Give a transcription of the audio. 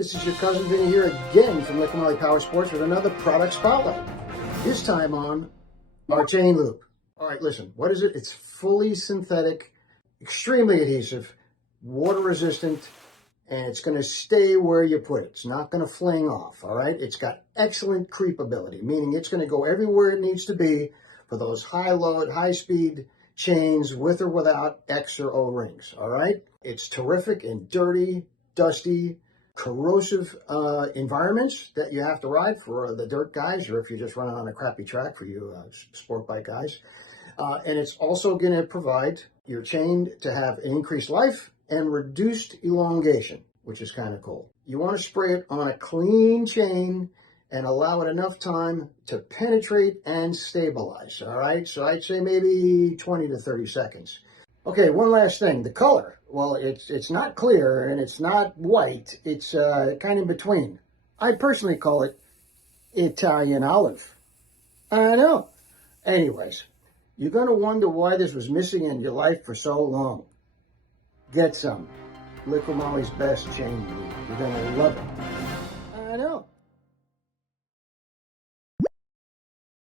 This is your cousin Vinny here again from LIQUI MOLY Power Sports with another product spotlight. This time on our chain lube. All right, listen, what is it? It's fully synthetic, extremely adhesive, water resistant, and it's going to stay where you put it. It's not going to fling off, all right? It's got excellent creepability, meaning it's going to go everywhere it needs to be for those high load, high speed chains with or without X or O rings, all right? It's terrific in dirty, dusty, corrosive environments that you have to ride for the dirt guys, or if you're just running on a crappy track for you sport bike guys. And it's also going to provide your chain to have an increased life and reduced elongation, which is kind of cool. You want to spray it on a clean chain and allow it enough time to penetrate and stabilize, all right? So I'd say maybe 20 to 30 seconds. Okay, one last thing, the color. Well, it's not clear and it's not white. It's kind of in between. I personally call it Italian olive. I know. Anyways, you're going to wonder why this was missing in your life for so long. Get some. LIQUI MOLY's best chain lube. You're going to love it. I know.